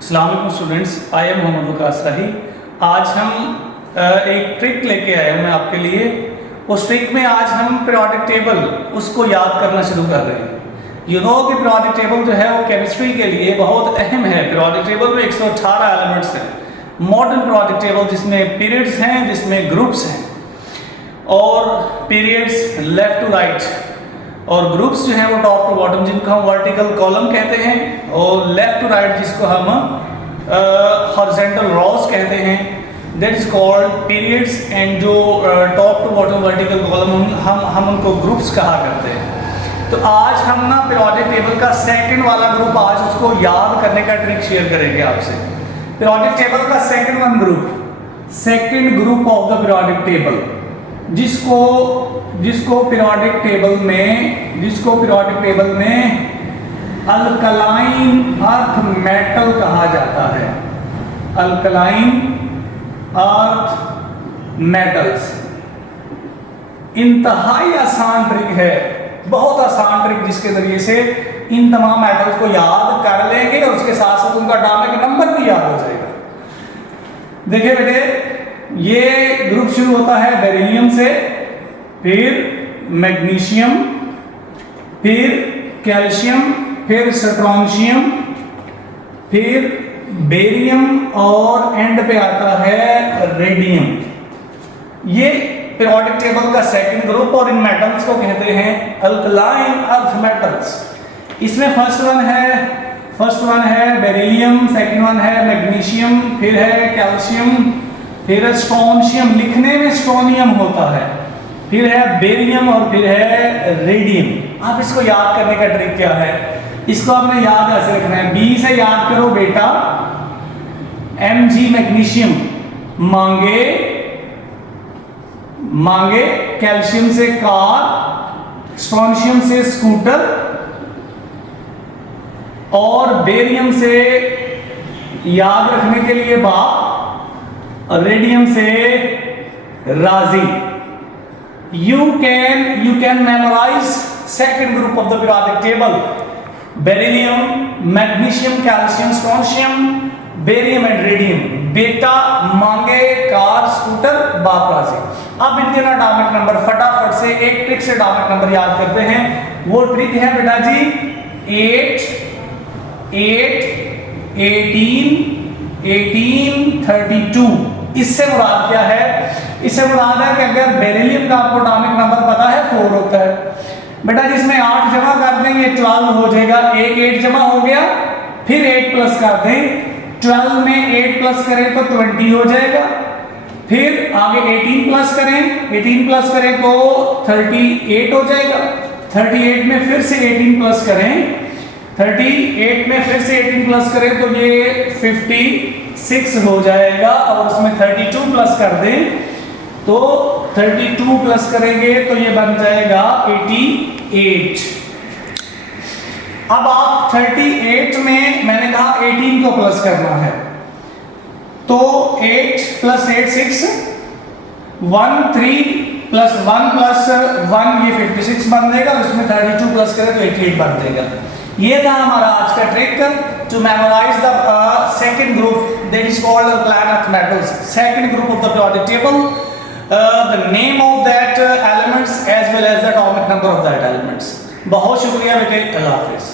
अस्सलाम वालेकुम students, I am Mohammad Waqas Rahi. आज हम एक ट्रिक लेके आए हैं मैं आपके लिए। उस ट्रिक में आज हम पीरियोडिक टेबल उसको याद करना शुरू कर रहे हैं। यू नो कि पीरियोडिक टेबल जो है वो केमिस्ट्री के लिए बहुत अहम है। पीरियोडिक टेबल में 118 एलिमेंट्स हैं। मॉडर्न पीरियोडिक टेबल जिसमें पीरियड्स हैं, जिसमें ग्रुप्स हैं, और पीरियड्स लेफ्ट टू राइट और ग्रुप्स जो हैं वो टॉप टू बॉटम, जिनको हम वर्टिकल कॉलम कहते हैं, और लेफ्ट टू राइट जिसको हम हॉरिजॉन्टल रॉज कहते हैं, that is called periods. And जो top to bottom vertical column हम उनको ग्रुप्स कहा करते हैं। तो आज हम ना पीरियोडिक टेबल का सेकंड वाला ग्रुप आज उसको याद करने का ट्रिक शेयर करेंगे आपसे। पीरियोडिक टेबल का second group of the periodic table जिसको पीरियोडिक टेबल में अल्कलाइन अर्थ मेटल कहा जाता है। अल्कलाइन अर्थ मेटल्स इंतहाई आसान ट्रिक है, बहुत आसान ट्रिक, जिसके जरिए से इन तमाम मेटल्स को याद कर लेंगे और उसके साथ साथ उनका एटॉमिक नंबर भी याद हो जाएगा। देखिए बेटे, ये ग्रुप शुरू होता है बेरिलियम से, फिर मैग्नीशियम, फिर कैल्शियम, फिर स्ट्रोंशियम, फिर बेरियम और एंड पे आता है रेडियम। ये पीरियोडिक टेबल का सेकंड ग्रुप, और इन मेटल्स को कहते हैं अल्कलाइन अर्थ मेटल्स। इसमें फर्स्ट वन है बेरिलियम, सेकंड वन है मैग्नीशियम, फिर है कैल्शियम, फिर स्ट्रोंशियम, लिखने में स्ट्रोनियम होता है, फिर है बेरियम और फिर है रेडियम। आप इसको याद करने का ट्रिक क्या है, इसको आपने याद ऐसे रखना है। बी से याद करो बेटा, Mg मैग्नीशियम, मांगे कैल्शियम से कार, स्ट्रोंशियम से स्कूटर और बेरियम से याद रखने के लिए बाप, रेडियम से राजी। You can memorize second group of the periodic table: beryllium, magnesium, calcium, strontium, barium and radium। बेटा मांगे कार स्कूटर बाप राजी। अब इनके ना एटॉमिक नंबर फटाफट से एक ट्रिक से एटॉमिक नंबर याद करते हैं। वो ट्रिक है बेटा जी 8, 18, 32। इससे मुराद क्या है? इससे मुराद है कि अगर बेरिलियम का आपको एटॉमिक नंबर पता है 4 होता है बेटा, जिसमें 8 जमा कर देंगे 12 हो जाएगा। एक 8 जमा हो गया, फिर 8 प्लस कर दें, 12 में 8 प्लस करें तो 20 हो जाएगा। फिर आगे 18 प्लस करें तो 38 हो जाएगा। 38 में फिर से 18 प्लस करें तो ये 56 हो जाएगा, और उसमें 32 प्लस कर दें तो 32 प्लस करेंगे तो ये बन जाएगा 88। अब आप 38 में मैंने कहा 18 को प्लस करना है, तो 8 प्लस 8 6, 1 3 प्लस 1 प्लस 1 ये 56 बन जाएगा, उसमें 32 प्लस करें तो 88 बन जाएगा। ये था हमारा आज का trick to memorise the second group, that is called alkaline earth metals, second group of the periodic table, the name of that elements as well as the atomic number of that elements। बहुत शुक्रिया बेटे, अल्लाह हाफिज।